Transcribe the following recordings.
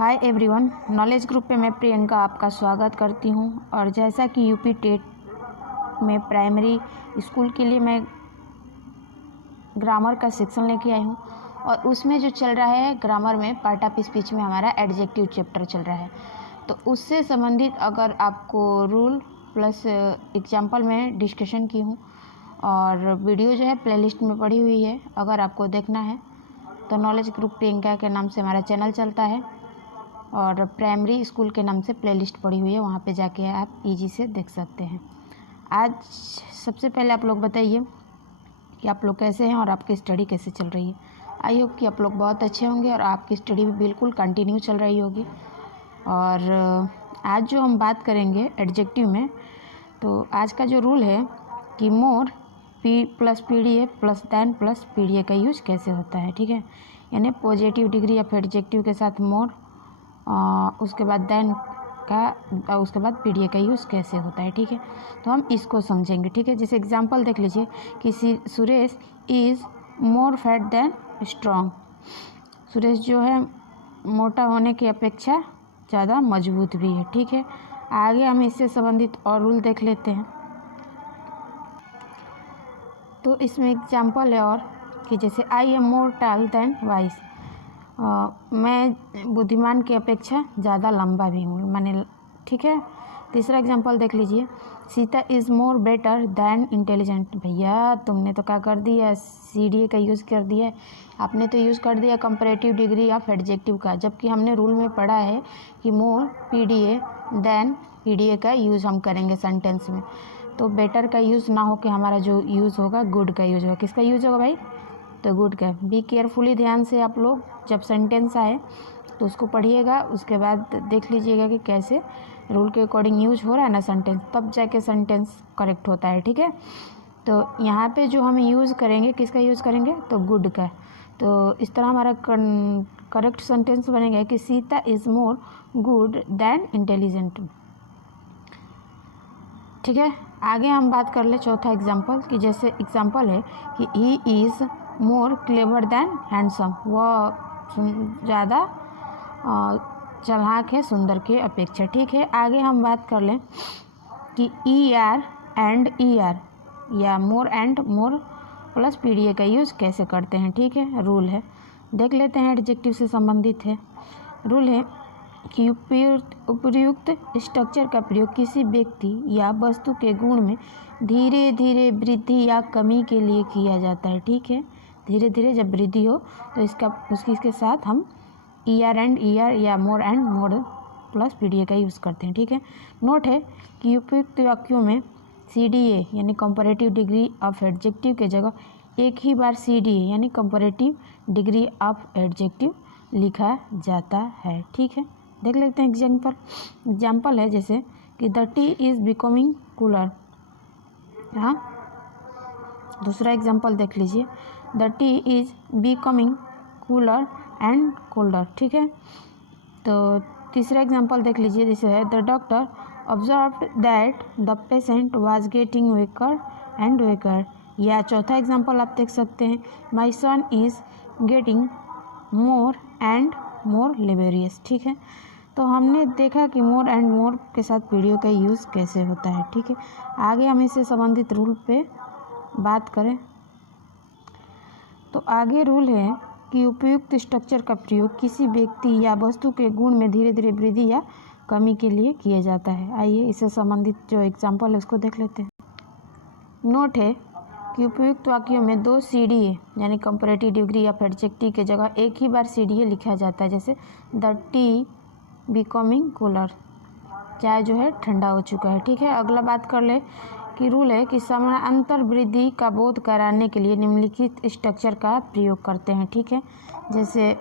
Hi everyone, knowledge group पे मैं प्रियंका आपका स्वागत करती हूँ। और जैसा कि यूपी टेट में प्राइमरी स्कूल के लिए मैं ग्रामर का सेक्शन लेके आई हूँ और उसमें जो चल रहा है ग्रामर में पार्ट ऑफ स्पीच में हमारा एडजेक्टिव चैप्टर चल रहा है। तो उससे संबंधित अगर आपको रूल प्लस एग्जाम्पल में डिस्कशन की हूँ और वीडियो जो है प्लेलिस्ट में पड़ी हुई है। अगर आपको देखना है तो नॉलेज ग्रुप प्रियंका के नाम से हमारा चैनल चलता है और प्राइमरी स्कूल के नाम से प्लेलिस्ट पड़ी हुई है, वहाँ पे जाके आप इजी से देख सकते हैं। आज सबसे पहले आप लोग बताइए कि आप लोग कैसे हैं और आपकी स्टडी कैसे चल रही है। आई होप कि आप लोग बहुत अच्छे होंगे और आपकी स्टडी भी बिल्कुल कंटिन्यू चल रही होगी। और आज जो हम बात करेंगे एडजेक्टिव में, तो आज का जो रूल है कि more P plus P D A plus than plus P D A का यूज कैसे होता है, ठीक है। यानी पॉजिटिव डिग्री या फिर एडजेक्टिव के साथ मोर, उसके बाद दैन का, उसके बाद पी डी ए का यूज़ कैसे होता है, ठीक है। तो हम इसको समझेंगे, ठीक है। जैसे एग्जांपल देख लीजिए कि Suresh is more fat than strong. Suresh जो है मोटा होने की अपेक्षा ज़्यादा मजबूत भी है, ठीक है। आगे हम इससे संबंधित और रूल देख लेते हैं। तो इसमें एग्जांपल है और कि जैसे I am more tall than wise, मैं बुद्धिमान की अपेक्षा ज़्यादा लंबा भी हूँ, मैंने, ठीक है। तीसरा एग्जांपल देख लीजिए, Sita is more better than intelligent. भैया तुमने तो क्या कर दिया, सी डी ए का यूज़ कर दिया है, आपने तो यूज़ कर दिया कंपैरेटिव डिग्री ऑफ एडजेक्टिव का, जबकि हमने रूल में पढ़ा है कि more P D A than P D A का यूज़ हम करेंगे सेंटेंस में। तो बेटर का यूज़ ना हो के हमारा जो यूज़ होगा गुड का यूज़ होगा। किसका यूज़ होगा भाई? तो गुड का। बी केयरफुली, ध्यान से आप लोग जब सेंटेंस आए तो उसको पढ़िएगा, उसके बाद देख लीजिएगा कि कैसे रूल के अकॉर्डिंग यूज हो रहा है ना सेंटेंस, तब जाके सेंटेंस करेक्ट होता है, ठीक है। तो यहाँ पे जो हम यूज़ करेंगे, किसका यूज़ करेंगे? तो गुड का। तो इस तरह हमारा करेक्ट सेंटेंस बनेगा कि Sita is more good than intelligent, ठीक है। आगे हम बात कर ले चौथा एग्जाम्पल कि जैसे एग्जाम्पल है कि he is more clever than handsome, वह ज़्यादा चालाक है सुंदर के अपेक्षा, ठीक है। आगे हम बात कर लें कि E R and E R या more and more plus P D A का यूज़ कैसे करते हैं, ठीक है। रूल है, देख लेते हैं, एडजेक्टिव से संबंधित है। रूल है कि उपयुक्त स्ट्रक्चर का प्रयोग किसी व्यक्ति या वस्तु के गुण में धीरे धीरे वृद्धि या कमी के लिए किया जाता है, ठीक है। धीरे धीरे जब वृद्धि हो तो इसके साथ हम E R and E R या more and more plus P D A का यूज़ करते हैं, ठीक है। नोट है कि उपयुक्त वाक्यों में सी डी ए यानी कंपैरेटिव डिग्री ऑफ एडजेक्टिव के जगह एक ही बार सी डी ए यानी कंपैरेटिव डिग्री ऑफ एडजेक्टिव लिखा जाता है, ठीक है। देख लेते हैं एग्जाम्पल है जैसे कि the tea is becoming cooler. हाँ, दूसरा एग्जाम्पल देख लीजिए, the tea is becoming cooler and colder, ठीक है। तो तीसरा एग्जाम्पल देख लीजिए जैसे है the doctor observed that the patient was getting weaker and weaker. या चौथा एग्जाम्पल आप देख सकते हैं, my son is getting more and more laborious, ठीक है। तो हमने देखा कि मोर एंड मोर के साथ वीडियो का यूज़ कैसे होता है, ठीक है। आगे हम इससे संबंधित रूल पे बात करें तो आगे रूल है कि उपयुक्त स्ट्रक्चर का प्रयोग किसी व्यक्ति या वस्तु के गुण में धीरे धीरे वृद्धि या कमी के लिए किया जाता है। आइए इससे संबंधित जो एग्जाम्पल है उसको देख लेते हैं। नोट है कि उपयुक्त वाक्यों में दो सी डी ए यानी कंपैरेटिव डिग्री ऑफ एडजेक्टिव के जगह एक ही बार सी डी ए लिखा जाता है। जैसे द टी बिकमिंग कूलर, चाय जो है ठंडा हो चुका है, ठीक है। अगला बात कर ले कि रूल है कि समानांतर वृद्धि का बोध कराने के लिए निम्नलिखित स्ट्रक्चर का प्रयोग करते हैं, ठीक है। जैसे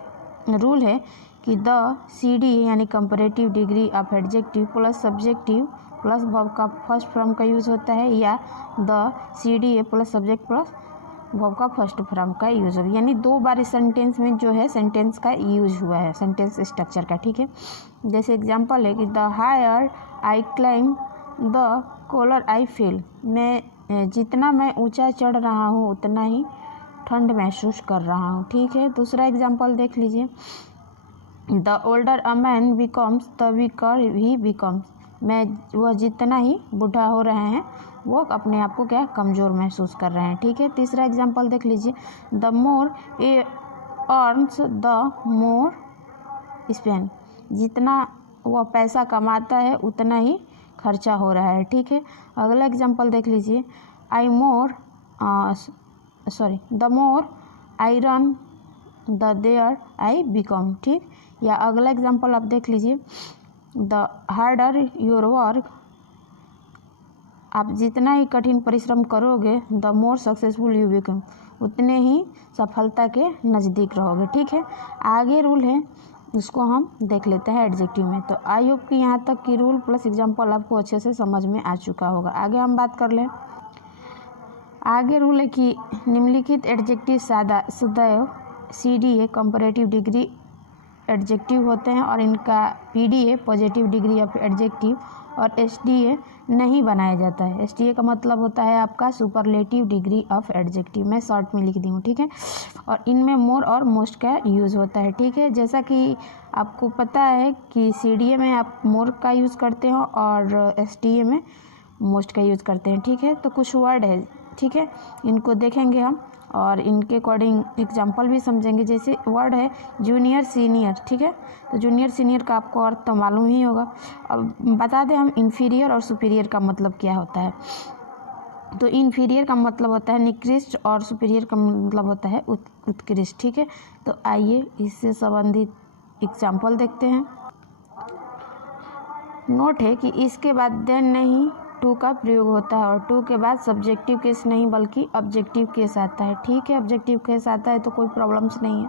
रूल है कि द सी डी यानी comparative degree of adjective plus subjective plus verb का फर्स्ट फॉर्म का यूज़ होता है, या the C D A plus subject plus verb का फर्स्ट फॉर्म का यूज़ होगा। यानी दो बार इस सेंटेंस में जो है सेंटेंस का यूज हुआ है, सेंटेंस स्ट्रक्चर का, ठीक है। जैसे एग्जांपल है कि the higher I climb the colder I feel, मैं जितना मैं ऊंचा चढ़ रहा हूँ उतना ही ठंड महसूस कर रहा हूँ, ठीक है। दूसरा एग्जांपल देख लीजिए the older a man becomes the weaker he becomes, मैं वह जितना ही बूढ़ा हो रहे हैं वो अपने आप को क्या कमज़ोर महसूस कर रहे हैं। ठीक है, तीसरा एग्जांपल देख लीजिए, the more A earns the more spend, जितना वह पैसा कमाता है उतना ही खर्चा हो रहा है। ठीक है, अगला एग्जांपल देख लीजिए, the more I run the there I become. ठीक, या अगला एग्जांपल आप देख लीजिए, द हार्डर योर वर्क, आप जितना ही कठिन परिश्रम करोगे the more successful you become, उतने ही सफलता के नज़दीक रहोगे। ठीक है, आगे रूल है उसको हम देख लेते हैं एडजेक्टिव में। तो आई होप कि यहाँ तक की रूल प्लस एग्जांपल आपको अच्छे से समझ में आ चुका होगा। आगे हम बात कर लें। आगे रूल है कि निम्नलिखित एडजेक्टिव सदैव CDA कंपैरेटिव डिग्री एडजेक्टिव होते हैं और इनका PDA positive degree of adjective और SDA नहीं बनाया जाता है। SDA का मतलब होता है आपका सुपरलेटिव डिग्री ऑफ एडजेक्टिव, मैं शॉर्ट में लिख दी हूँ। ठीक है, और इनमें मोर और मोस्ट का यूज़ होता है। ठीक है, जैसा कि आपको पता है कि CDA में आप मोर का यूज़ करते हो और SDA में मोस्ट का यूज़ करते हैं। ठीक है, तो कुछ वर्ड है, ठीक है, इनको देखेंगे हम और इनके अकॉर्डिंग एग्जाम्पल भी समझेंगे। जैसे वर्ड है जूनियर सीनियर। ठीक है, तो जूनियर सीनियर का आपको अर्थ तो मालूम ही होगा। अब बता दें हम इन्फीरियर और सुपीरियर का मतलब क्या होता है। तो इन्फीरियर का मतलब होता है निकृष्ट और सुपीरियर का मतलब होता है उत्कृष्ट। ठीक है, तो आइए इससे संबंधित एग्जाम्पल देखते हैं। नोट है कि इसके बाद देन नहीं टू का प्रयोग होता है और टू के बाद सब्जेक्टिव केस नहीं बल्कि ऑब्जेक्टिव केस आता है। ठीक है, ऑब्जेक्टिव केस आता है तो कोई प्रॉब्लम्स नहीं है।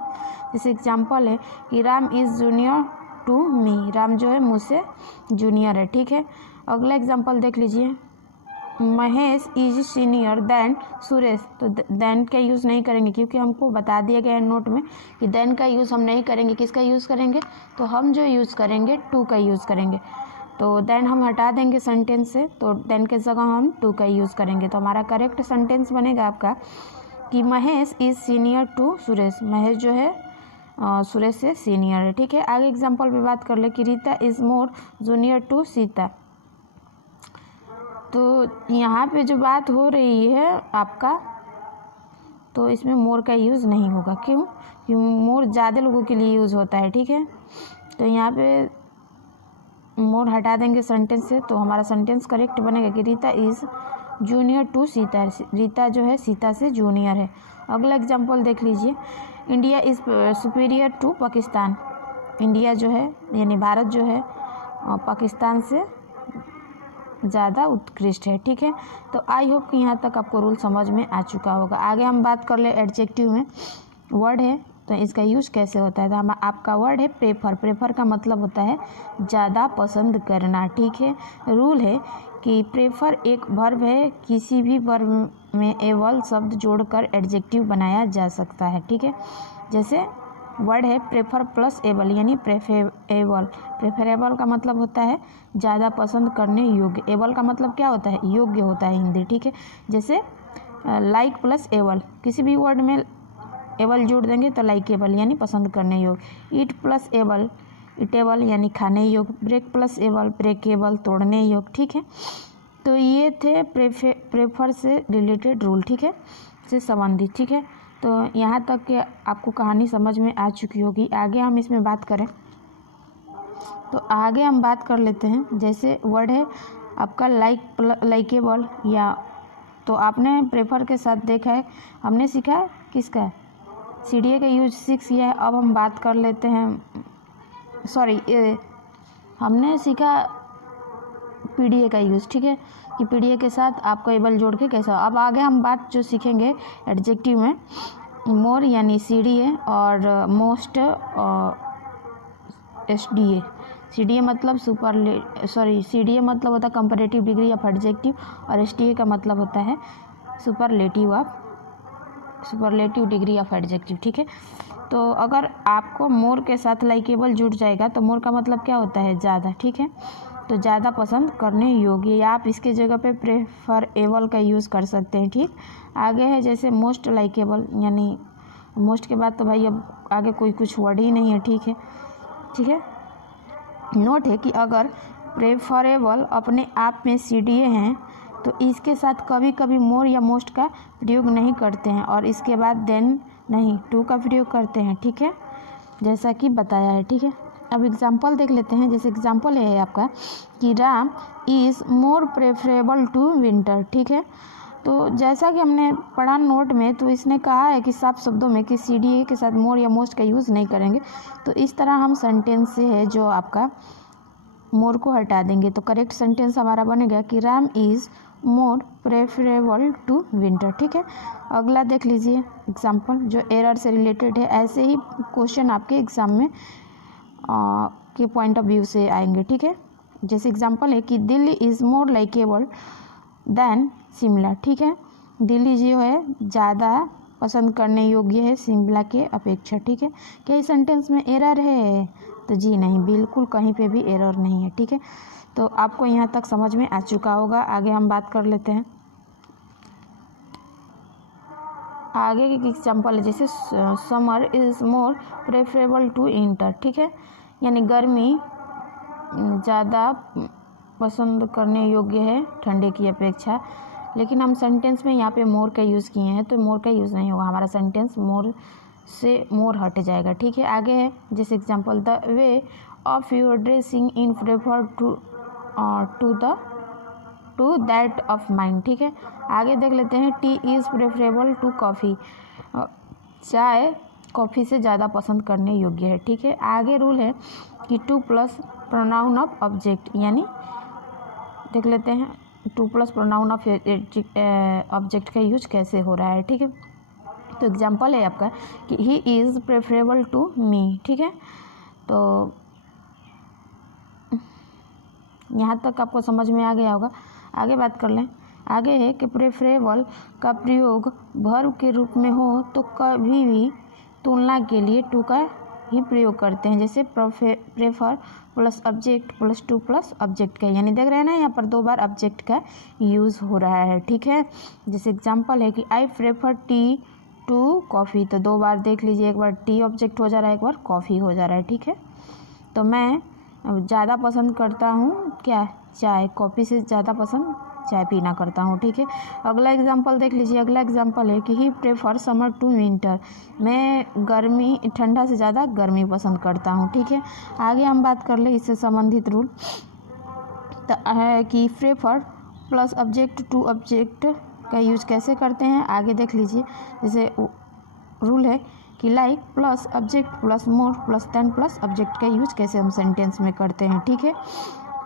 जैसे एग्जांपल है कि Ram is junior to me, Ram जो है मुझसे जूनियर है। ठीक है, अगला एग्जांपल देख लीजिए, Mahesh is senior than Suresh. तो दैन का यूज़ नहीं करेंगे क्योंकि हमको बता दिया गया है नोट में कि दैन का यूज़ हम नहीं करेंगे। किसका यूज़ करेंगे? तो हम जो यूज़ करेंगे टू का यूज़ करेंगे। तो देन हम हटा देंगे सेंटेंस से, तो देन के जगह हम टू का यूज़ करेंगे। तो हमारा करेक्ट सेंटेंस बनेगा आपका कि Mahesh is senior to Suresh, Mahesh जो है सुरेश से सीनियर है। ठीक है, आगे एग्जांपल पे बात कर ले कि Rita is more junior to Sita. तो यहाँ पे जो बात हो रही है आपका, तो इसमें मोर का यूज़ नहीं होगा। क्यों? क्योंकि मोर ज़्यादा लोगों के लिए यूज़ होता है। ठीक है, तो यहाँ पे मोर हटा देंगे सेंटेंस से, तो हमारा सेंटेंस करेक्ट बनेगा कि Rita is junior to Sita, Rita जो है सीता से जूनियर है। अगला एग्जांपल देख लीजिए, India is superior to Pakistan, India जो है यानी भारत जो है पाकिस्तान से ज़्यादा उत्कृष्ट है। ठीक है, तो आई होप कि यहाँ तक आपको रूल समझ में आ चुका होगा। आगे हम बात कर ले एडजेक्टिव में। वर्ड है तो इसका यूज़ कैसे होता है, तो हम आपका वर्ड है प्रेफर। प्रेफर का मतलब होता है ज़्यादा पसंद करना। ठीक है, रूल है कि प्रेफर एक वर्ब है, किसी भी वर्ब में एबल शब्द जोड़कर एडजेक्टिव बनाया जा सकता है। ठीक है, जैसे वर्ड है प्रेफर प्लस एबल यानी प्रेफरेबल। प्रेफरेबल का मतलब होता है ज़्यादा पसंद करने योग्य। एबल का मतलब क्या होता है? योग्य होता है हिंदी। ठीक है, जैसे लाइक प्लस एबल, किसी भी वर्ड में एबल जोड़ देंगे तो लाइकेबल यानी पसंद करने योग्य। ईट प्लस एबल ईटेबल यानी खाने योग्य। ब्रेक प्लस एबल ब्रेकेबल तोड़ने योग्य। ठीक है, तो ये थे प्रेफर से रिलेटेड रूल। ठीक है, से संबंधित। ठीक है, तो यहाँ तक के आपको कहानी समझ में आ चुकी होगी। आगे हम इसमें बात करें तो आगे हम बात कर लेते हैं। जैसे वर्ड है आपका लाइकेबल, या तो आपने प्रेफर के साथ देखा है, हमने सीखा किसका? CDA का यूज सीख किया है। अब हम बात कर लेते हैं, हमने सीखा PDA का यूज़। ठीक है, कि PDA के साथ आपको एबल जोड़ के कैसा। अब आगे हम बात जो सीखेंगे एडजेक्टिव में, मोर यानी CDA और मोस्ट SDA। CDA मतलब CDA मतलब होता है कंपैरेटिव डिग्री ऑफ एडजेक्टिव और SDA का मतलब होता है सुपरलेटिव डिग्री ऑफ एडजेक्टिव। ठीक है, तो अगर आपको मोर के साथ लाइकेबल जुड़ जाएगा तो मोर का मतलब क्या होता है? ज़्यादा। ठीक है, तो ज़्यादा पसंद करने योग्य, या आप इसके जगह पे प्रेफरेबल का यूज़ कर सकते हैं। ठीक, आगे है जैसे मोस्ट लाइकेबल, यानी मोस्ट के बाद तो भाई अब आगे कोई कुछ वर्ड ही नहीं है। ठीक है, ठीक है। नोट है कि अगर प्रेफरेबल अपने आप में CDA हैं तो इसके साथ कभी कभी मोर या मोस्ट का प्रयोग नहीं करते हैं और इसके बाद देन नहीं टू का प्रयोग करते हैं, ठीक है, जैसा कि बताया है, ठीक है। अब एग्जाम्पल देख लेते हैं। जैसे एग्जाम्पल है आपका कि Ram is more preferable to winter, ठीक है। तो जैसा कि हमने पढ़ा नोट में, तो इसने कहा है कि साफ शब्दों में कि CDA के साथ मोर या मोस्ट का यूज़ नहीं करेंगे। तो इस तरह हम सेंटेंस से है जो आपका मोर को हटा देंगे। तो करेक्ट सेंटेंस हमारा बनेगा कि Ram is more preferable to winter, ठीक है। अगला देख लीजिए एग्जाम्पल जो एरर से रिलेटेड है। ऐसे ही क्वेश्चन आपके एग्जाम में के पॉइंट ऑफ व्यू से आएंगे, ठीक है। जैसे एग्जाम्पल है कि Delhi is more likeable than Shimla, ठीक है। दिल्ली जो है ज़्यादा पसंद करने योग्य है शिमला के अपेक्षा, ठीक है। क्या इस सेंटेंस में एरर है? तो जी नहीं, बिल्कुल कहीं पे भी एरर नहीं है, ठीक है। तो आपको यहाँ तक समझ में आ चुका होगा। आगे हम बात कर लेते हैं। आगे की एग्जाम्पल है जैसे summer is more preferable to winter, ठीक है। यानी गर्मी ज़्यादा पसंद करने योग्य है ठंडे की अपेक्षा। लेकिन हम सेंटेंस में यहाँ पे मोर का यूज़ किए हैं तो मोर का यूज़ नहीं होगा, हमारा सेंटेंस मोर से मोर हट जाएगा, ठीक है। आगे है जैसे example the way of your dressing in prefer to that of mind, ठीक है। आगे देख लेते हैं tea is preferable to coffee, चाय कॉफ़ी से ज़्यादा पसंद करने योग्य है, ठीक है। आगे रूल है कि two plus pronoun of object, यानी देख लेते हैं two plus pronoun of object का यूज कैसे हो रहा है, ठीक है। तो एग्जांपल है आपका कि he is preferable to me, ठीक है। तो यहाँ तक आपको समझ में आ गया होगा। आगे बात कर लें। आगे है कि प्रेफरेबल का प्रयोग वर्ब के रूप में हो तो कभी भी तुलना के लिए टू का ही प्रयोग करते हैं। जैसे prefer plus object plus two plus object का, यानी देख रहे हैं ना यहाँ पर 2 बार ऑब्जेक्ट का यूज़ हो रहा है, ठीक है। जैसे एग्जांपल है कि I prefer tea to coffee, तो 2 बार देख लीजिए, एक बार टी ऑब्जेक्ट हो जा रहा है, एक बार कॉफ़ी हो जा रहा है, ठीक है। तो मैं ज़्यादा पसंद करता हूँ क्या, चाय, कॉफ़ी से ज़्यादा पसंद चाय पीना करता हूँ, ठीक है। अगला एग्जांपल देख लीजिए। अगला एग्जांपल है कि ही प्रेफर समर टू विंटर, मैं गर्मी ठंडा से ज़्यादा गर्मी पसंद करता हूँ, ठीक है। आगे हम बात कर ले इससे संबंधित रूल है कि prefer plus object to object का यूज कैसे करते हैं, आगे देख लीजिए। जैसे रूल है कि like plus object plus more plus than plus object का यूज कैसे हम सेंटेंस में करते हैं, ठीक है।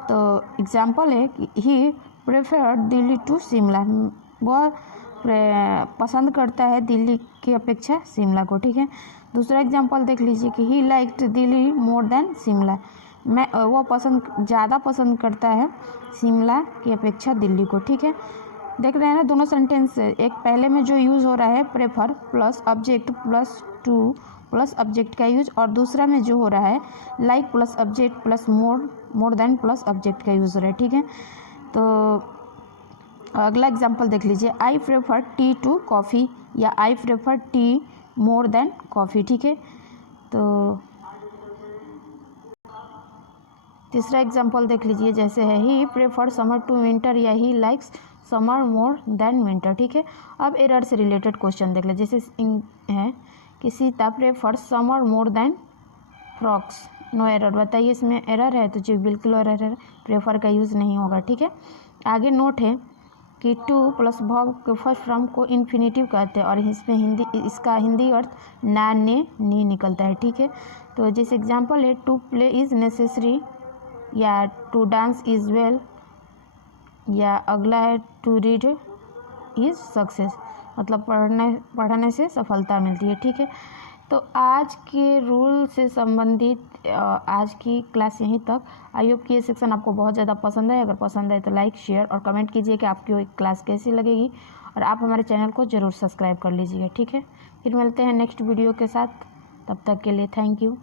तो एग्जांपल है कि ही प्रेफर्ड दिल्ली टू शिमला, वह पसंद करता है दिल्ली की अपेक्षा शिमला को, ठीक है। दूसरा एग्जांपल देख लीजिए कि he liked Delhi more than Shimla, वह ज़्यादा पसंद करता है शिमला की अपेक्षा दिल्ली को, ठीक है। देख रहे हैं ना दोनों सेंटेंस, एक पहले में जो यूज़ हो रहा है prefer plus object plus two plus object का यूज, और दूसरा में जो हो रहा है like plus object plus more than plus object का यूज़ हो रहा है, ठीक है। तो अगला एग्जांपल देख लीजिए। I prefer tea to coffee या I prefer tea more than coffee, ठीक है। तो तीसरा एग्जांपल देख लीजिए। जैसे है he prefer summer to winter या he likes summer more than winter, ठीक है। अब एरर से रिलेटेड क्वेश्चन देख ले। जैसे है कि Sita prefer summer more than frocks, no error. बताइए इसमें एरर है? तो जी बिल्कुल एरर है, प्रेफर का यूज़ नहीं होगा, ठीक है। आगे नोट है कि टू प्लस वर्ब के फर्स्ट फॉर्म को इन्फिनेटिव कहते हैं और इसमें इसका हिंदी अर्थ ना ने नी निकलता है, ठीक है। तो जैसे एग्जांपल है टू प्ले इज़ नेसेसरी या टू डांस इज़ वेल, या अगला है टू रीड इज़ सक्सेस, मतलब पढ़ने से सफलता मिलती है, ठीक है। तो आज के रूल से संबंधित आज की क्लास यहीं तक। आई होप कि ये सेक्शन आपको बहुत ज़्यादा पसंद है। अगर पसंद है तो लाइक शेयर और कमेंट कीजिए कि आपकी क्लास कैसी लगेगी, और आप हमारे चैनल को ज़रूर सब्सक्राइब कर लीजिएगा, ठीक है। फिर मिलते हैं नेक्स्ट वीडियो के साथ, तब तक के लिए थैंक यू।